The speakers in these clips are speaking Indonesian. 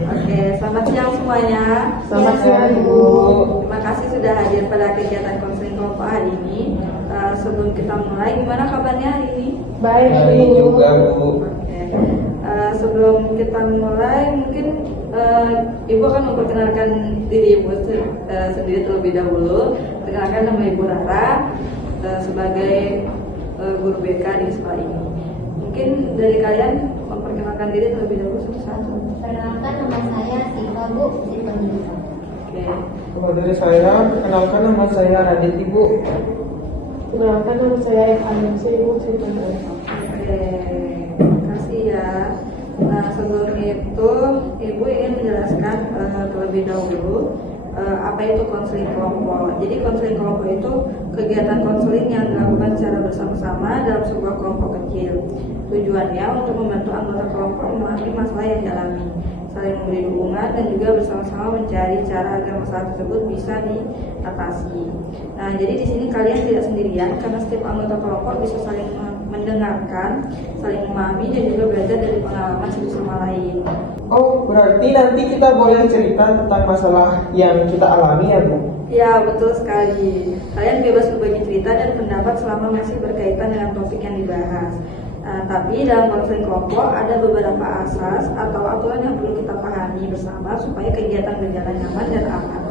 Oke, selamat siang semuanya. Selamat siang, Ibu. Terima kasih sudah hadir pada kegiatan konseling kelompok hari ini. Sebelum kita mulai, gimana kabarnya hari ini? Baik, Baik Ibu. juga, Bu. Oke. Sebelum kita mulai, mungkin Ibu akan memperkenalkan diri Ibu sendiri terlebih dahulu. Perkenalkan nama Ibu Rara sebagai guru BK di sekolah ini. Mungkin dari kalian memperkenalkan diri terlebih dahulu satu-satu. Perkenalkan nama saya Siva Bu, Siva Nisa. Oke. Kalau dari saya, kenalkan nama saya Radit, Ibu. Perkenalkan nama saya Ibu Ibu. Oke, terima kasih ya. Nah, sebelum itu Ibu ingin menjelaskan terlebih dahulu apa itu konseling kelompok. Jadi konseling kelompok itu kegiatan konseling yang dilakukan secara bersama-sama dalam sebuah kelompok kecil. Tujuannya untuk membantu anggota kelompok memahami masalah yang dialami, saling memberi dukungan dan juga bersama-sama mencari cara agar masalah tersebut bisa diatasi. Nah, jadi di sini kalian tidak sendirian karena setiap anggota kelompok bisa saling mendengarkan, saling memahami dan juga belajar dari pengalaman satu sama lain. Oh, berarti nanti kita boleh cerita tentang masalah yang kita alami ya, Bu? Ya, betul sekali. Kalian bebas berbagi cerita dan pendapat selama masih berkaitan dengan topik yang dibahas. Tapi dalam konseling kelompok ada beberapa asas atau aturan yang perlu kita pahami bersama supaya kegiatan berjalan nyaman dan aman.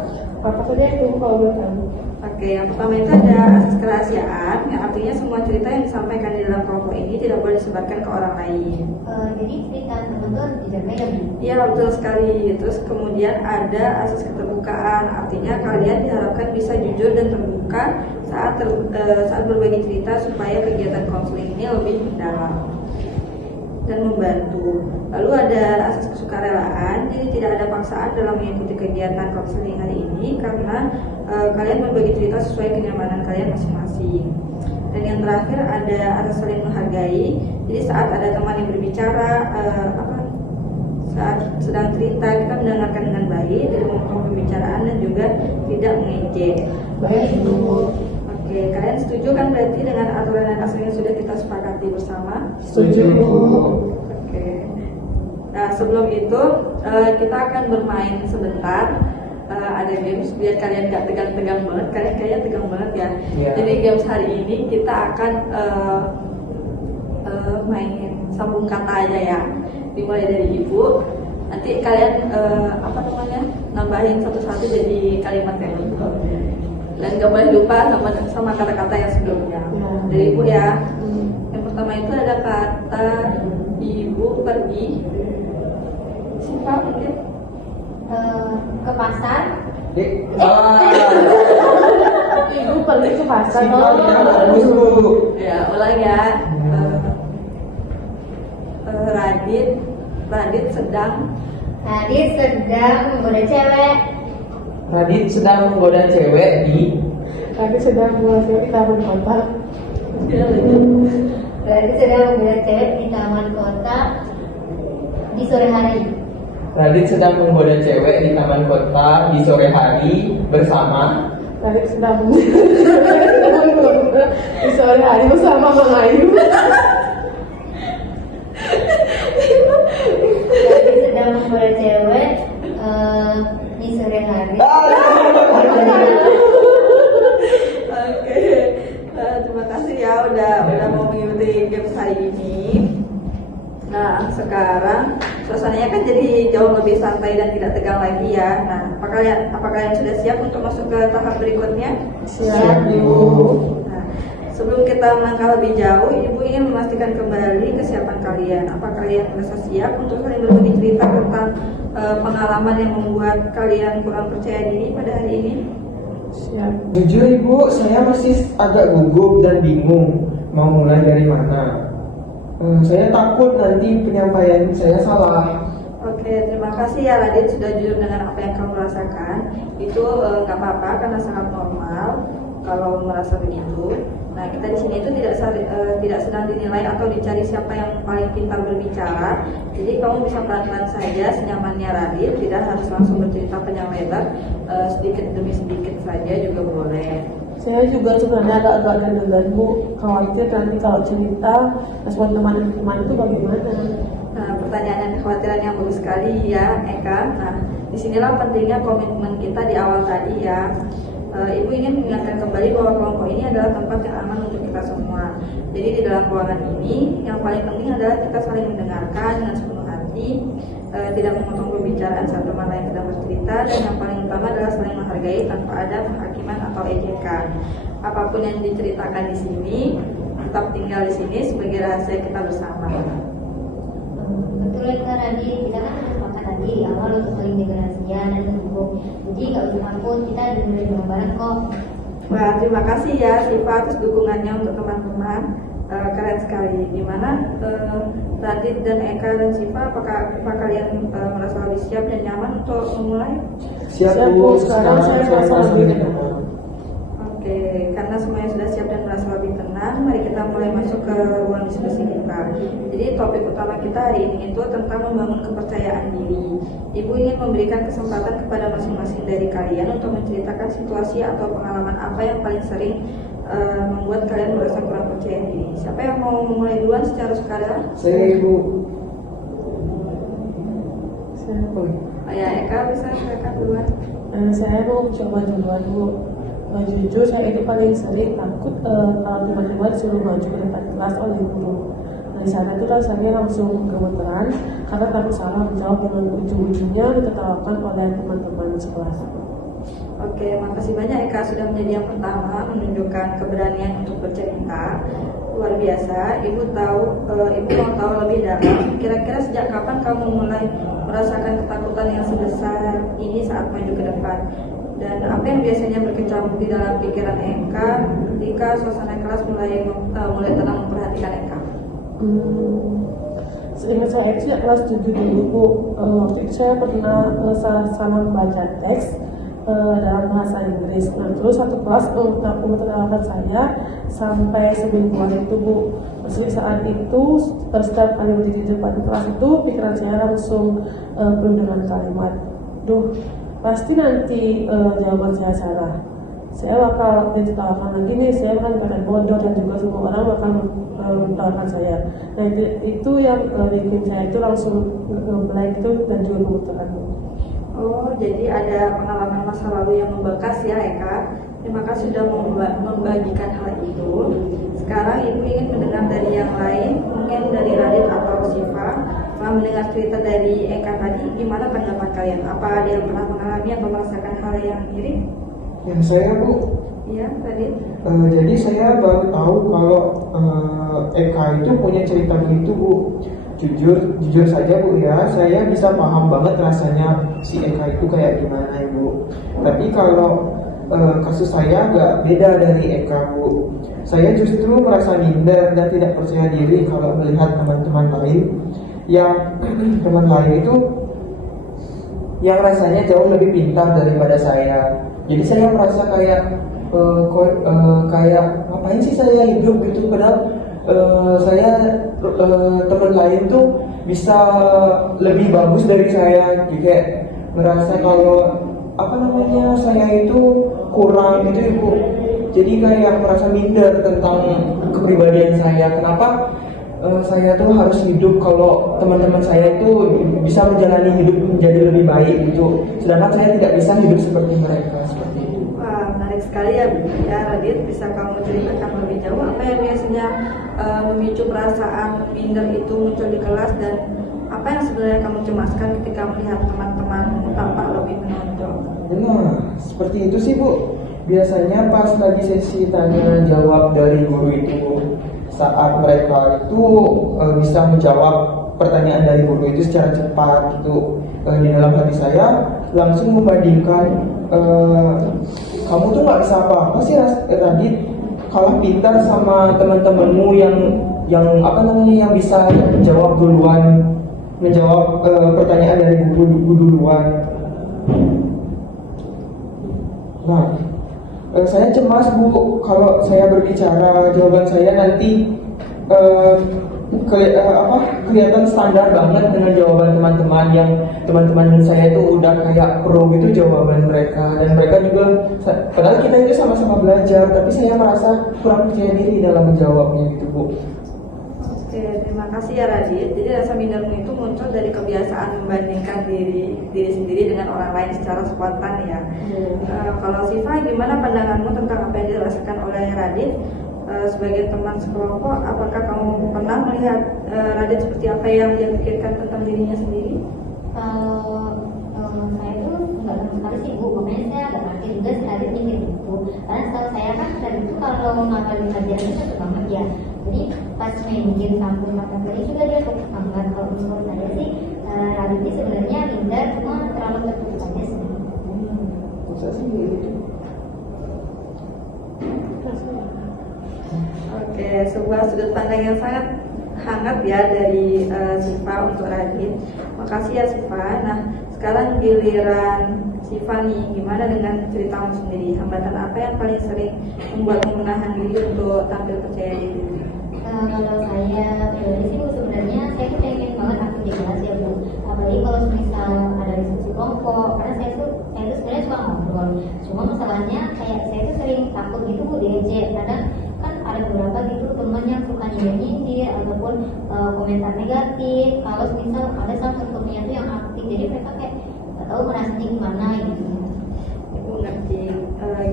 Apa saja itu kalau boleh tahu? Oke, yang pertama itu ada asas kerahasiaan, yang artinya semua cerita yang disampaikan di dalam kelompok ini tidak boleh disebarkan ke orang lain. Jadi cerita teman-teman harus dijaga ya Bu. Iya, betul sekali. Terus kemudian ada asas keterbukaan, artinya kalian diharapkan bisa jujur dan terbuka saat berbagi cerita supaya kegiatan konseling ini lebih mendalam dan membantu. Lalu ada asas kesukarelaan, jadi tidak ada paksaan dalam mengikuti kegiatan konseling hari ini karena kalian berbagi cerita sesuai kenyamanan kalian masing-masing. Dan yang terakhir ada asas saling menghargai, jadi saat ada teman yang berbicara saat sedang cerita kita mendengarkan dengan baik dari memotong pembicaraan dan juga tidak mengejek. Baik, Ibu. Oke, kalian setuju kan berarti dengan aturan dan asas yang sudah kita sepakati bersama? Setuju, Bu. Oke. Nah, sebelum itu kita akan bermain sebentar. Ada games biar kalian gak tegang-tegang banget. Kalian kayaknya tegang banget ya. Iya. Jadi games hari ini kita akan main sambung kata aja ya. Dimulai dari Ibu. Nanti kalian nambahin satu-satu jadi kalimat yang itu. Dan gak boleh lupa sama kata-kata yang sebelumnya. Dari Ibu ya. Yang pertama itu ada kata Ibu pergi. Siapa mungkin? Ke pasar. Ibu pergi ke pasar. Ya, ulang ya. Radit sedang menggoda cewek. Radit sedang menggoda cewek di... Kami sedang mulai di taman kota. Radit sedang menggoda cewek di taman kota di sore hari. Radit sedang menggoda cewek di taman kota di sore hari bersama... Kami sedang di sore hari bersama Mang Ayu. Radit sedang menggoda cewek di sore hari. Oke, terima kasih ya udah mau mengikuti games hari ini. Nah, sekarang suasananya kan jadi jauh lebih santai dan tidak tegang lagi ya. Nah, apa kalian sudah siap untuk masuk ke tahap berikutnya? Siap, Ibu. Nah, sebelum kita melangkah lebih jauh, Ibu ingin memastikan kembali kesiapan kalian. Apa kalian merasa siap untuk saling berbagi cerita tentang pengalaman yang membuat kalian kurang percaya diri pada hari ini? Siap. Jujur, Ibu, saya masih agak gugup dan bingung mau mulai dari mana. Saya takut nanti penyampaian saya salah. Oke, terima kasih ya Radit sudah jujur dengan apa yang kamu rasakan. Itu nggak apa-apa karena sangat normal kalau merasa begitu. Nah, kita di sini itu tidak sedang dinilai atau dicari siapa yang paling pintar berbicara. Jadi kamu bisa pelan-pelan saja senyamannya Radit, tidak harus langsung bercerita panjang lebar, sedikit demi sedikit saja juga boleh. Saya juga sebenarnya agak-agak deg-degan, Bu. Khawatir nanti kalau cerita respon teman-teman itu bagaimana. Nah, pertanyaan dan kekhawatiran yang bagus sekali ya, Eka. Nah, disinilah pentingnya komitmen kita di awal tadi ya. Ibu ingin mengingatkan kembali bahwa kelompok ini adalah tempat yang aman untuk kita semua. Jadi di dalam ruangan ini yang paling penting adalah kita saling mendengarkan dengan sepenuh hati, tidak memotong pembicaraan saat teman lain sedang bercerita, dan yang paling utama adalah saling menghargai tanpa ada penghakiman atau ejekan. Apapun yang diceritakan di sini, tetap tinggal di sini sebagai rahasia kita bersama. Betul ya Kak Radit, kita kan udah sepakat tadi di awal untuk saling jaga rahasia dan mendukung. Jadi nggak usah takut, kita dengerin bareng kok. Wah, terima kasih ya Siva atas dukungannya untuk teman-teman. Keren sekali. Gimana Radit dan Eka dan Siva, apakah kalian merasa lebih siap dan nyaman untuk memulai? Siap Bu, Sekarang saya merasa lebih tenang. Oke, karena semuanya sudah siap dan merasa lebih tenang, mari kita mulai masuk ke ruang diskusi kita. Jadi topik utama kita hari ini itu tentang membangun kepercayaan diri. Ibu ingin memberikan kesempatan kepada masing-masing dari kalian untuk menceritakan situasi atau pengalaman apa yang paling sering membuat kalian merasa kurang percaya diri. Siapa yang mau memulai duluan secara sukarela? Saya Ibu. Saya Oh, Ya, Eka bisa silakan duluan. Saya mau coba duluan Bu. Jujur saya itu paling sering takut kalau tiba-tiba disuruh maju ke depan kelas oleh guru. Di sana itu rasanya langsung gemeteran karena takut salah menjawab dengan ujung-ujungnya ditertawakan oleh teman-teman sekelas. Oke, makasih banyak Eka sudah menjadi yang pertama menunjukkan keberanian untuk bercerita. Luar biasa. Ibu mau tahu lebih dalam. Kira-kira sejak kapan kamu mulai merasakan ketakutan yang sebesar ini saat maju ke depan? Dan apa yang biasanya berkecamuk di dalam pikiran Eka ketika suasana kelas mulai tenang memperhatikan Eka? Seingat saya itu sejak kelas 7 dulu Bu. Waktu itu saya pernah sama membaca teks dalam bahasa Inggris. Nah terus satu kelas menerangkan saya sampai semingguan itu Bu. Meski saat itu setiap kali berdiri di depan kelas itu pikiran saya langsung penuh dengan kalimat, duh pasti nanti jawaban saya salah. Saya bakal ditertawakan lagi nih, saya akan kata bodoh dan juga semua orang bakal menertawakan saya. Nah itu yang bikin saya itu langsung blank itu dan juga gemeteran. Oh, jadi ada pengalaman masa lalu yang membekas ya Eka. Terima kasih sudah membagikan hal itu. Sekarang Ibu ingin mendengar dari yang lain, mungkin dari Radit atau Siva. Setelah mendengar cerita dari Eka tadi, gimana tanggapan kalian? Apa ada yang pernah mengalami atau merasakan hal yang mirip? yang saya Bu. Iya, Radit. Jadi saya baru tahu kalau Eka itu punya cerita begitu Bu. Jujur saja Bu ya, saya bisa paham banget rasanya si Eka itu kayak gimana Ibu. Tapi kalau kasus saya agak beda dari Eka Bu. Saya justru merasa minder dan tidak percaya diri kalau melihat teman-teman lain yang teman lain itu yang rasanya jauh lebih pintar daripada saya. Jadi saya merasa kayak kayak ngapain sih saya hidup gitu, padahal saya teman lain tuh bisa lebih bagus dari saya. Jadi kayak merasa kalau saya itu kurang gitu Ibu. Jadi kayak merasa minder tentang kepribadian saya. Kenapa saya tuh harus hidup kalau teman-teman saya itu bisa menjalani hidup menjadi lebih baik gitu, sedangkan saya tidak bisa hidup seperti mereka, seperti itu. Wah, menarik sekali ya Bu. Ya Radit, bisa kamu ceritakan lebih jauh apa yang biasanya memicu perasaan minder itu muncul di kelas, dan apa yang sebenarnya kamu cemaskan ketika melihat teman-teman tampak lebih menonjol? Nah, seperti itu sih Bu. Biasanya pas lagi sesi tanya jawab dari guru itu, saat mereka itu bisa menjawab pertanyaan dari guru itu secara cepat gitu, di dalam hati saya langsung membandingkan, kamu tuh nggak bisa apa-apa sih Radit, kalah pintar sama teman-temanmu yang bisa menjawab pertanyaan dari guru duluan. Nah, saya cemas Bu, kalau saya berbicara jawaban saya nanti kelihatan standar banget dengan jawaban teman-teman saya itu udah kayak pro gitu jawaban mereka, dan mereka juga, padahal kita itu sama-sama belajar, tapi saya merasa kurang percaya diri dalam menjawabnya gitu Bu. Oke, Oke, terima kasih ya Radit. Jadi rasa mindermu itu muncul dari kebiasaan membandingkan diri sendiri dengan orang lain secara spontan ya. Kalau Siva, gimana pandanganmu tentang apa yang dirasakan oleh Radit sebagai teman sekelompok? Apakah kamu pernah melihat Radit seperti apa yang dia pikirkan tentang dirinya sendiri? Saya tuh nggak sama sekali sih Bu, makanya saya agak kaget juga si Radit mikir gitu. Karena setahu saya kan Radit itu kalau ngapalin pelajaran itu cepet banget ya. Jadi pas main game sampul mata kali juga dia cepet banget. Kalau menurut saya sih Radit ini sebenarnya minder, cuma terlalu tertutup aja sih. Bisa sih gitu. Oke, sebuah sudut pandang yang sangat hangat ya dari Siva untuk Radit. Makasih ya Siva. Nah, sekarang giliran Siva nih, gimana dengan ceritamu sendiri? Hambatan apa yang paling sering membuatmu menahan diri untuk tampil percaya diri? Kalau saya pribadi sih Bu, sebenarnya saya tuh pengen banget aktif di kelas ya Bu. Apalagi kalau misal ada diskusi kelompok, karena saya tuh sebenarnya suka ngobrol. Cuma masalahnya kayak saya tuh sering takut gitu Bu diejek. Kadang kan ada beberapa gitu teman yang suka nyindir ataupun komentar negatif. Kalau misal ada salah satu temennya tuh yang aktif, jadi mereka kayak nggak tahu merasanya gimana gitu. Ibu ngerti.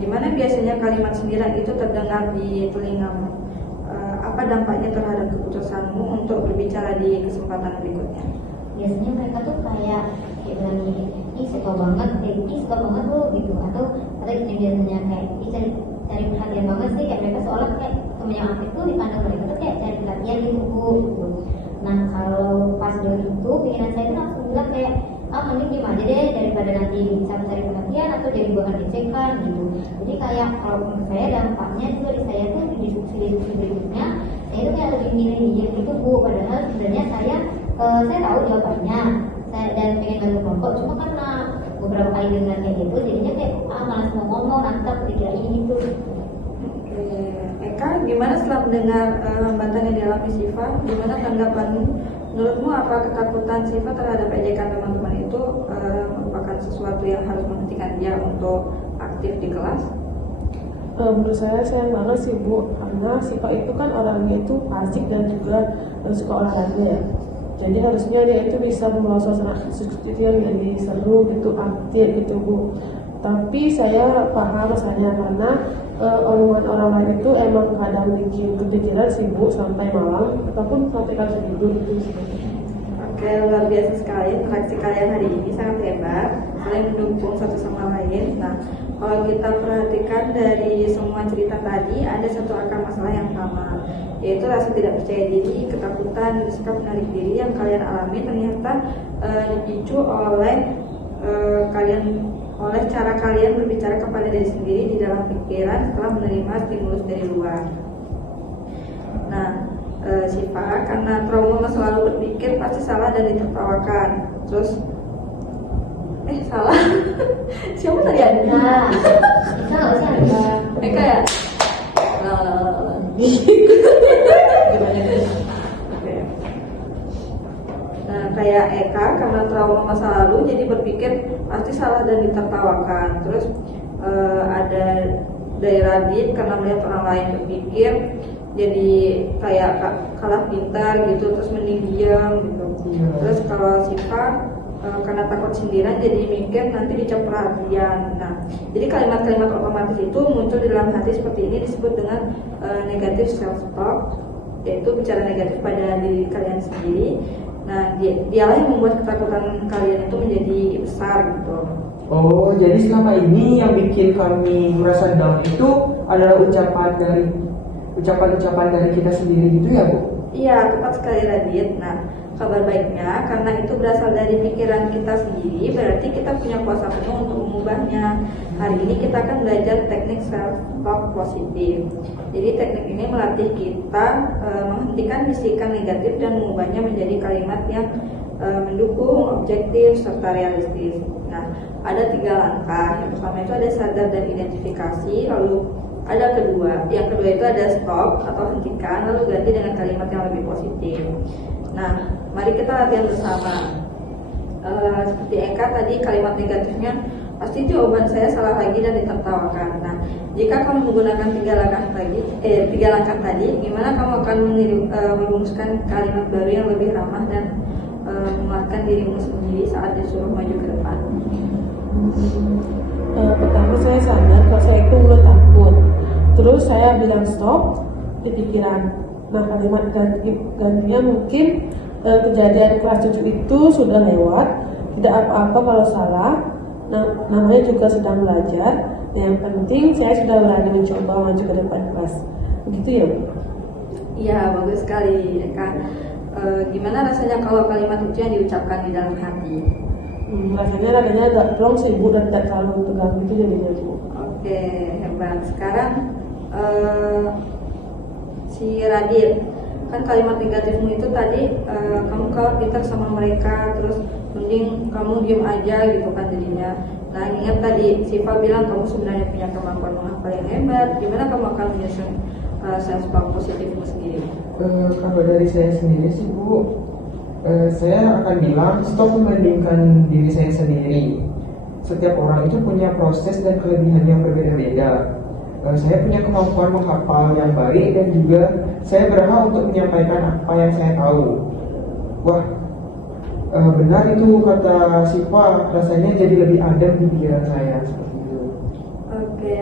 Gimana biasanya kalimat sindiran itu terdengar di telingamu? Apa dampaknya terhadap keputusanmu untuk berbicara di kesempatan berikutnya? Biasanya mereka tuh kayak bilang gini, ih suka banget lo gitu, atau ini biasanya kayak ih cari perhatian banget sih, kayak mereka seolah kayak temen yang aktif tuh dipandang mereka tuh kayak cari perhatian gitu Bu gitu. Nah kalau pas udah gitu pikiran saya tuh langsung bilang kayak mending diem aja deh daripada nanti cari perhatian atau jadi bahan ejekan gitu. Jadi kayak kalau menurut saya dampaknya juga di saya tuh di diskusi berikutnya saya tuh kayak lebih milih diem gitu Bu, padahal sebenarnya saya tahu jawabannya dan pengen bantu kelompok, cuma karena beberapa kali dengar kayak gitu jadinya kayak malas mau ngomong, nanti dikira ini gitu. Oke, Eka, gimana setelah mendengar hambatan yang dialami Siva? Gimana tanggapanmu? Menurutmu apa ketakutan Siva terhadap ejekan teman-teman itu merupakan sesuatu yang harus menghentikan dia untuk aktif di kelas? Menurut saya sayang banget sih Bu, karena Siva itu kan orangnya itu asik dan juga suka olahraga ya. Jadi harusnya dia itu bisa membawa suasana diskusi yang jadi seru gitu, aktif gitu Bu. Tapi saya paham rasanya karena omongan orang lain itu emang kadang bikin kepikiran sih Bu sampai malam ataupun sampai kasih tidur gitu. Oke, luar biasa sekali interaksi kalian hari ini, sangat hebat, saling mendukung satu sama lain. Nah, kalau kita perhatikan dari semua cerita tadi, ada satu akar masalah yang sama, yaitu rasa tidak percaya diri, ketakutan, dan sikap menarik diri yang kalian alami ternyata dipicu oleh oleh cara kalian berbicara kepada diri sendiri di dalam pikiran setelah menerima stimulus dari luar. Nah, Siva, karena trauma masa lalu berpikir pasti salah dan ditertawakan. Terus salah. Siapa tadi ada? Nah, bisa nggak sih ada? Eka ya? Oke. Nah, kayak Eka karena trauma masa lalu jadi berpikir pasti salah dan ditertawakan. Terus ada dari Radit karena melihat orang lain berpikir jadi kayak kalah pintar gitu, terus mending diam gitu. Terus kalau Siva karena takut sindiran jadi mikir nanti dicap perhatian. Nah, jadi kalimat-kalimat otomatis itu muncul di dalam hati seperti ini disebut dengan negative self talk, yaitu bicara negatif pada diri kalian sendiri. Nah, dialah yang membuat ketakutan kalian itu menjadi besar gitu. Oh, jadi selama ini yang bikin kami merasa down itu adalah ucapan-ucapan dari kita sendiri gitu ya Bu? Iya, tepat sekali Radit. Nah, kabar baiknya karena itu berasal dari pikiran kita sendiri, berarti kita punya kuasa penuh untuk mengubahnya. Hari ini kita akan belajar teknik self-talk positif. Jadi teknik ini melatih kita menghentikan bisikan negatif dan mengubahnya menjadi kalimat yang mendukung, objektif, serta realistis. Nah, ada 3 langkah. Yang pertama itu ada sadar dan identifikasi, lalu ada yang kedua itu ada stop atau hentikan, lalu ganti dengan kalimat yang lebih positif. Nah, mari kita latihan bersama. Seperti Eka tadi kalimat negatifnya pasti jawaban saya salah lagi dan ditertawakan. Nah, jika kamu menggunakan 3 langkah tadi, gimana kamu akan merumuskan kalimat baru yang lebih ramah dan menguatkan dirimu sendiri saat disuruh maju ke depan? Pertama saya sadar kalau saya itu mulai takut. Terus saya bilang stop di pikiran. Nah, kalimat gantinya mungkin kejadian kelas 7 itu sudah lewat, tidak apa-apa kalau salah. Nah, namanya juga sedang belajar. Yang penting saya sudah berani mencoba maju ke depan kelas. Begitu ya, Bu? Iya, bagus sekali, Eka. Gimana rasanya kalau kalimat itu yang diucapkan di dalam hati? Rasanya agak plong sih, Bu, dan tidak terlalu tegang gitu jadinya, Bu. Oke, hebat. Sekarang si Radit, kan kalimat negatifmu itu tadi kamu kalau pintar sama mereka, terus mending kamu diem aja gitu kan jadinya. Nah, ingat tadi Siva bilang kamu sebenarnya punya kemampuan menghafal yang hebat. Gimana kamu akan menyusun self talk positifmu sendiri? Kalau dari saya sendiri sih Bu, saya akan bilang stop membandingkan diri saya sendiri. Setiap orang itu punya proses dan kelebihan yang berbeda-beda. Saya punya kemampuan menghafal yang baik dan juga saya berhak untuk menyampaikan apa yang saya tahu. Wah, benar itu kata Siva, rasanya jadi lebih adem di pikiran saya seperti itu. Oke,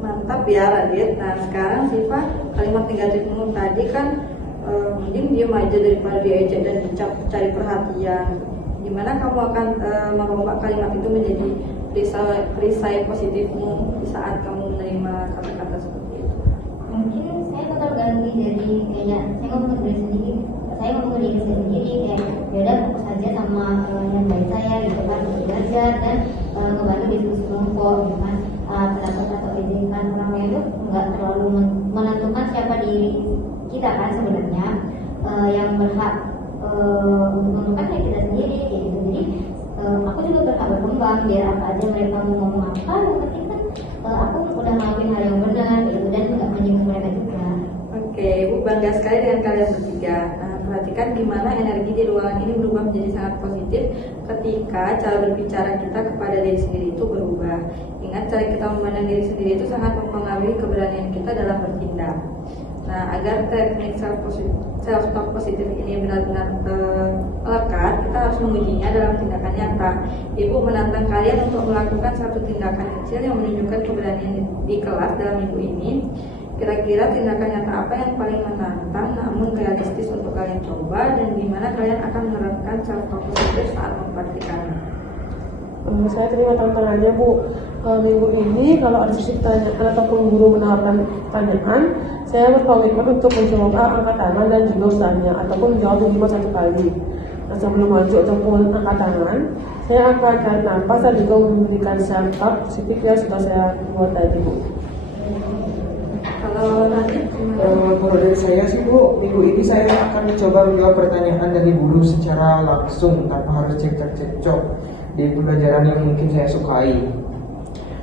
mantap ya Radit. Nah, sekarang Siva, kalimat negatifmu tadi kan mending diem aja daripada diejek dan dicap cari perhatian. Gimana kamu akan merubah kalimat itu menjadi perisai positifmu di saat kamu menerima kata-kata seperti itu? Mungkin saya bakal ganti dari kayak saya ngomong ke diri sendiri, kayak yaudah fokus aja sama yang baik saya gitu kan, belajar dan ngebantu diskusi kelompok gitu kan. Pendapat atau ejekan orang lain itu nggak terlalu menentukan siapa diri kita kan sebenarnya. Yang berhak untuk menentukan ya kita sendiri kayak gitu. Jadi aku juga berhak berkembang, biar apa aja mereka mau ngomong apa, yang penting kan aku udah ngelakuin hal yang benar gitu dan nggak menyinggung mereka juga. Oke, Ibu bangga sekali dengan kalian bertiga. Nah, perhatikan gimana energi di ruangan ini berubah menjadi sangat positif ketika cara berbicara kita kepada diri sendiri itu berubah. Ingat, cara kita memandang diri sendiri itu sangat mempengaruhi keberanian kita dalam bertindak. Nah, agar teknik self-talk positif ini benar-benar melekat, kita harus mengujinya dalam tindakan nyata. Ibu menantang kalian untuk melakukan satu tindakan kecil yang menunjukkan keberanian di kelas dalam minggu ini. Kira-kira tindakan nyata apa yang paling menantang namun realistis untuk kalian coba, dan gimana kalian akan menerapkan self-talk positif saat mempraktikannya? Saya terima tantangannya, Bu. Minggu ini kalau ada sesi pertanyaan ataupun guru menawarkan pertanyaan, saya berkomitmen untuk mencoba angkat tangan dan juga usahanya ataupun menjawab minimal 1 kali. Nah, sebelum maju ataupun angkat tangan, saya akan tarik nafas dan juga memberikan self-talk positif yang sudah saya buat tadi, Bu. Kalau nanti Kalau dari saya sih Bu, minggu ini saya akan mencoba menjawab pertanyaan dari guru secara langsung tanpa harus cekcok di pembelajaran yang mungkin saya sukai,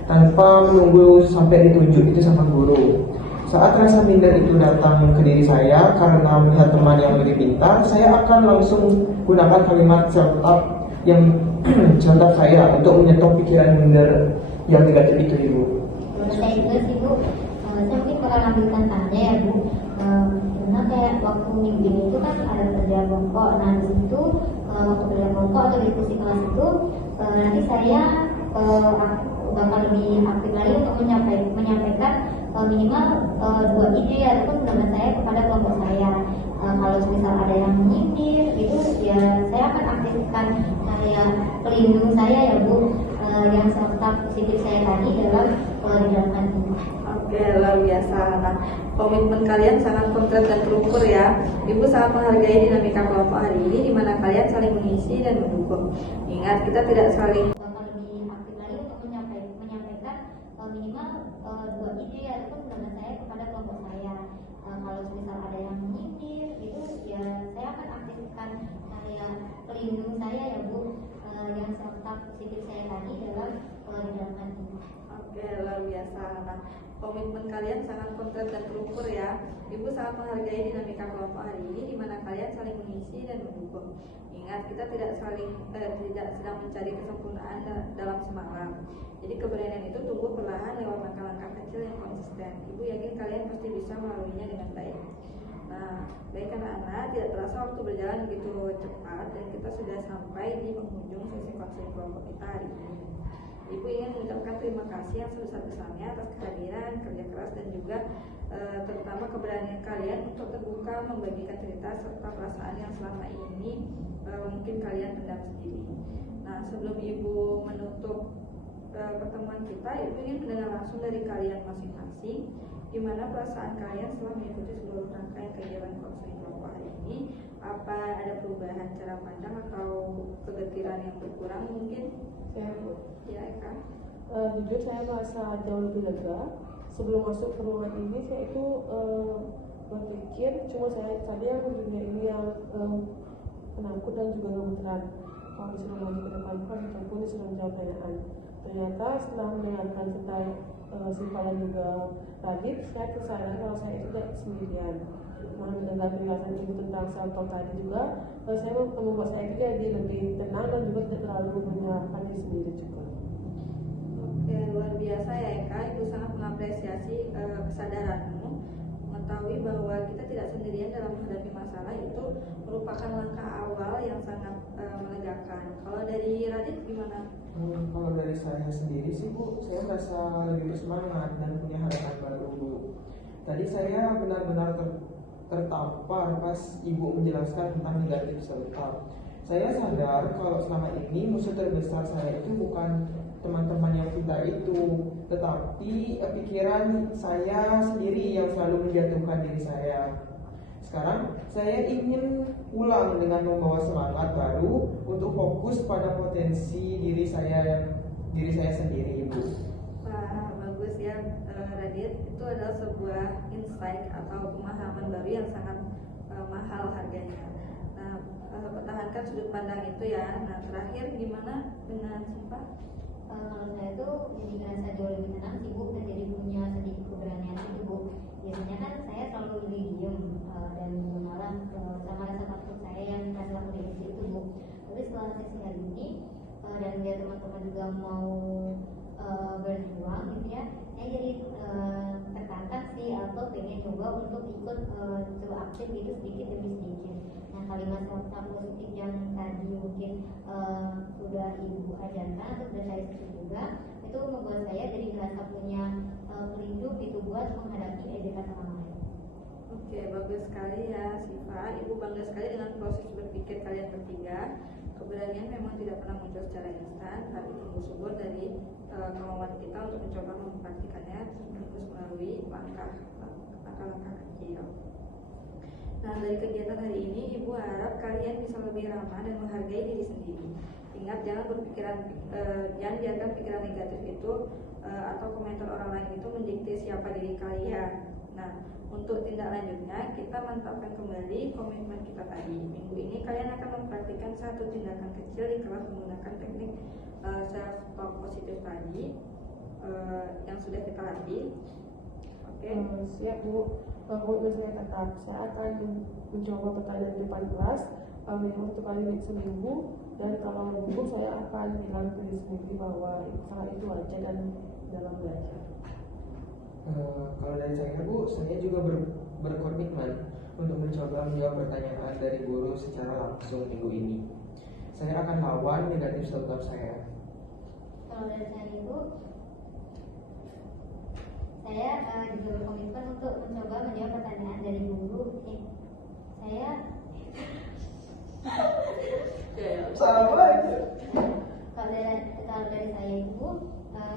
tanpa menunggu sampai ditunjuk itu sama guru. Saat rasa minder itu datang ke diri saya karena melihat teman yang lebih pintar, saya akan langsung gunakan kalimat self-talk yang contoh saya untuk menyetop pikiran minder yang negatif itu, Ibu. Saya juga sih Bu, saya mungkin bakal ambil tantangannya ya Bu. Karena kayak waktu minggu ini itu kan ada kerja kelompok. Nah di situ waktu kerja kelompok atau diskusi kelas itu nanti saya bakal lebih aktif lagi untuk menyampaikan minimal 2 ide ataupun pendapat saya kepada kelompok saya. Kalau misal ada yang menyindir itu ya saya akan aktifkan kayak pelindung saya ya Bu, yang serta positif saya tadi dalam dijalankan ini. Oke, luar biasa. Nah, komitmen kalian sangat konkret dan terukur ya. Ibu sangat menghargai dinamika kelompok hari ini di mana kalian saling mengisi dan mendukung. Ingat, kita tidak saling Bakal lebih aktif lagi untuk menyampaikan minimal 2 ide ataupun pendapat saya kepada kelompok saya. Kalau misal ada yang menyindir itu ya saya akan aktifkan kayak pelindung saya ya Bu, yang serta sikap positif saya tadi dalam menjalankan ini. Oke, luar biasa. Nah, komitmen kalian sangat konkret dan terukur ya. Ibu sangat menghargai dinamika kelompok hari ini, di mana kalian saling mengisi dan mendukung. Ingat, kita tidak sedang mencari kesempurnaan dalam semalam. Jadi keberanian itu tumbuh perlahan lewat langkah-langkah kecil yang konsisten. Ibu yakin kalian pasti bisa melaluinya dengan baik. Nah, baik anak-anak, tidak terasa waktu berjalan begitu cepat dan kita sudah sampai di penghujung sesi konseling kelompok kita hari ini. Ibu ingin mengucapkan terima kasih yang sebesar-besarnya atas kehadiran, kerja keras, dan juga terutama keberanian kalian untuk terbuka membagikan cerita serta perasaan yang selama ini mungkin kalian pendam sendiri. Nah, sebelum Ibu menutup pertemuan kita, Ibu ingin mendengar langsung dari kalian masing-masing gimana perasaan kalian setelah mengikuti seluruh rangkaian kegiatan konseling kelompok hari ini. Apa ada perubahan cara pandang atau kegetiran yang berkurang mungkin? Saya Ya, Eka. jujur saya merasa jauh lebih lega. Sebelum masuk ke ruangan ini saya itu berpikir cuma saya saja yang dunia ini yang penakut dan juga gemeteran. Kalau disuruh maju ke depan ataupun disuruh menjawab pertanyaan. Ternyata setelah mendengarkan tentang Siva dan juga Radit, saya tersadar kalau saya itu tidak sendirian. Nah, mendengar penjelasan ibu tentang self talk tadi juga, saya membuat saya itu jadi lebih tenang dan juga tidak terlalu menyalahkan diri sendiri juga. Oke, luar biasa ya Eka. Ibu sangat mengapresiasi kesadaranmu mengetahui bahwa kita tidak sendirian dalam menghadapi masalah. Itu merupakan langkah awal yang sangat melegakan. Kalau dari Radit gimana? Kalau dari saya sendiri sih Bu, saya merasa lebih bersemangat dan punya harapan baru Bu. Tadi saya benar-benar tertampar pas Ibu menjelaskan tentang negatif self-talk. Saya sadar kalau selama ini musuh terbesar saya itu bukan teman-teman yang pintar itu, tetapi pikiran saya sendiri yang selalu menjatuhkan diri saya. Sekarang saya ingin pulang dengan membawa semangat baru untuk fokus pada potensi diri saya sendiri, Ibu. Wah, bagus ya Radit. Itu adalah sebuah insight atau pemahaman baru yang sangat mahal harganya. Nah, pertahankan sudut pandang itu ya. Nah, terakhir gimana dengan Siva? Kalau saya tuh jadi ngerasa jauh lebih tenang sih Bu, dan jadi punya sedikit keberanian itu Bu. Biasanya kan saya selalu lebih diem dan malah sama rasa takut saya yang rasa takut dari situ Bu. Tapi setelah sesi hari ini dan lihat teman-teman juga mau berjuang gitu ya, saya jadi tertantang sih atau pengen coba untuk ikut coba aktif gitu sedikit demi sedikit. Nah, kalimat self-talk positif yang tadi mungkin sudah Ibu ajarkan atau sudah saya setuju juga, itu membuat saya jadi merasa punya pelindung gitu buat menghadapi ejekan orang lain. Oke, bagus sekali ya Siva. Ibu bangga sekali dengan proses berpikir kalian bertiga. Keberanian memang tidak pernah muncul secara instan, tapi tumbuh subur dari kemauan kita untuk mencoba mempraktikannya terus melalui langkah-langkah kecil. Nah, dari kegiatan hari ini, Ibu harap kalian bisa lebih ramah dan menghargai diri sendiri. Ingat, jangan biarkan pikiran negatif itu atau komentar orang lain itu mendikte siapa diri kalian. Nah, untuk tindak lanjutnya, kita mantapkan kembali komitmen kita tadi. Minggu ini kalian akan mempraktikkan satu tindakan kecil di kelas menggunakan teknik self-talk positif tadi yang sudah kita latih. Oke. Siap Bu. Komitmen saya tetap. Saya akan mencoba pertanyaan di depan kelas yang satu kali seminggu, dan kalau gugur saya akan bilang ke diri sendiri bahwa sangat itu wajar dan dalam belajar. Kalau dari saya Bu, saya juga berkomitmen untuk mencoba menjawab pertanyaan dari guru secara langsung minggu ini. Saya akan lawan negatif self-talk saya. Kalau dari saya itu, saya juga berkomitmen untuk mencoba menjawab pertanyaan dari guru. Saya Sama aja. kalau dari saya itu,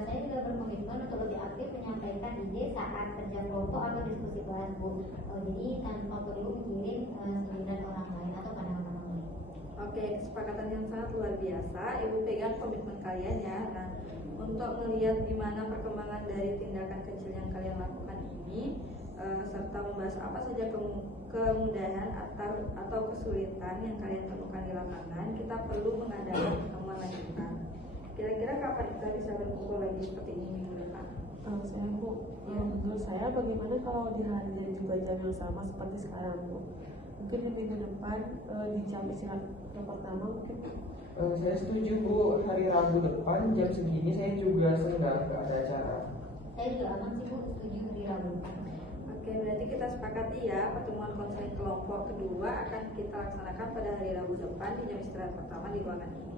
saya juga berkomitmen untuk lebih aktif menyampaikan ide saat kerja kelompok atau diskusi kelas Bu. Jadi tanpa perlu mikirin sendirian orang lain atau pandangan orang lain. Oke, kesepakatan yang sangat luar biasa. Ibu pegang komitmen kalian ya. Nah, untuk melihat gimana perkembangan dari tindakan kecil yang kalian lakukan ini, serta membahas apa saja kemudahan atau kesulitan yang kalian temukan di lapangan, kita perlu mengadakan pertemuan lanjutan. kita bisa berkumpul lagi seperti ini minggu depan. Saya Bu, menurut saya bagaimana kalau di hari dan juga jam yang sama seperti sekarang Bu? Mungkin di minggu depan di jam istirahat yang pertama mungkin. Saya setuju Bu, hari Rabu depan jam segini saya juga senggang, nggak ada acara. Saya juga aman sih Bu, setuju hari Rabu. Oke, berarti kita sepakati ya pertemuan konseling kelompok kedua akan kita laksanakan pada hari Rabu depan di jam istirahat pertama di ruangan ini.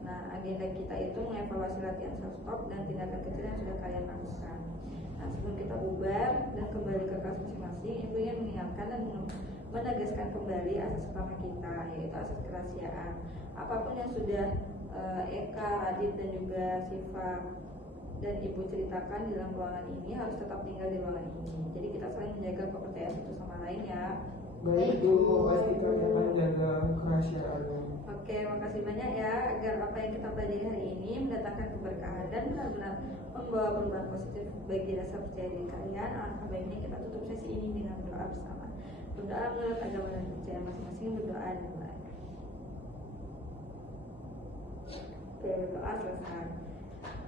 Nah, agenda kita itu mengevaluasi latihan self-stop dan tindakan kecil yang sudah kalian lakukan. Nah, sebelum kita bubar dan kembali ke kelas masing-masing, Ibu ingin mengingatkan dan menegaskan kembali asas utama kita, yaitu asas kerahasiaan. Apapun yang sudah Eka, Adit, dan juga Siva dan Ibu ceritakan di dalam ruangan ini harus tetap tinggal di ruangan ini. Jadi kita saling menjaga kepercayaan satu sama lain ya. Baik Bu, pasti kami akan jaga kerahasiaannya. Oke, makasih banyak ya agar apa yang kita pelajari hari ini mendatangkan keberkahan dan benar-benar membawa perubahan positif bagi rasa percaya diri kalian. Alangkah baiknya kita tutup sesi ini dengan doa bersama. Berdoa menurut agama dan percaya masing-masing, berdoa dimulai. Oke, berdoa selesai.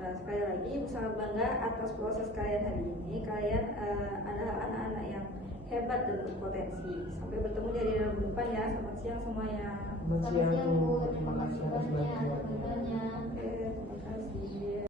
Sekali lagi sangat bangga atas proses kalian hari ini. Kalian adalah anak-anak yang hebat dan berpotensi. Sampai bertemu di hari Rabu depan ya. Selamat siang semuanya. Selamat Selamat siang Bu, terima terima kasih kasih atas banyak bantuannya. atas bantuannya. Oke, terima kasih.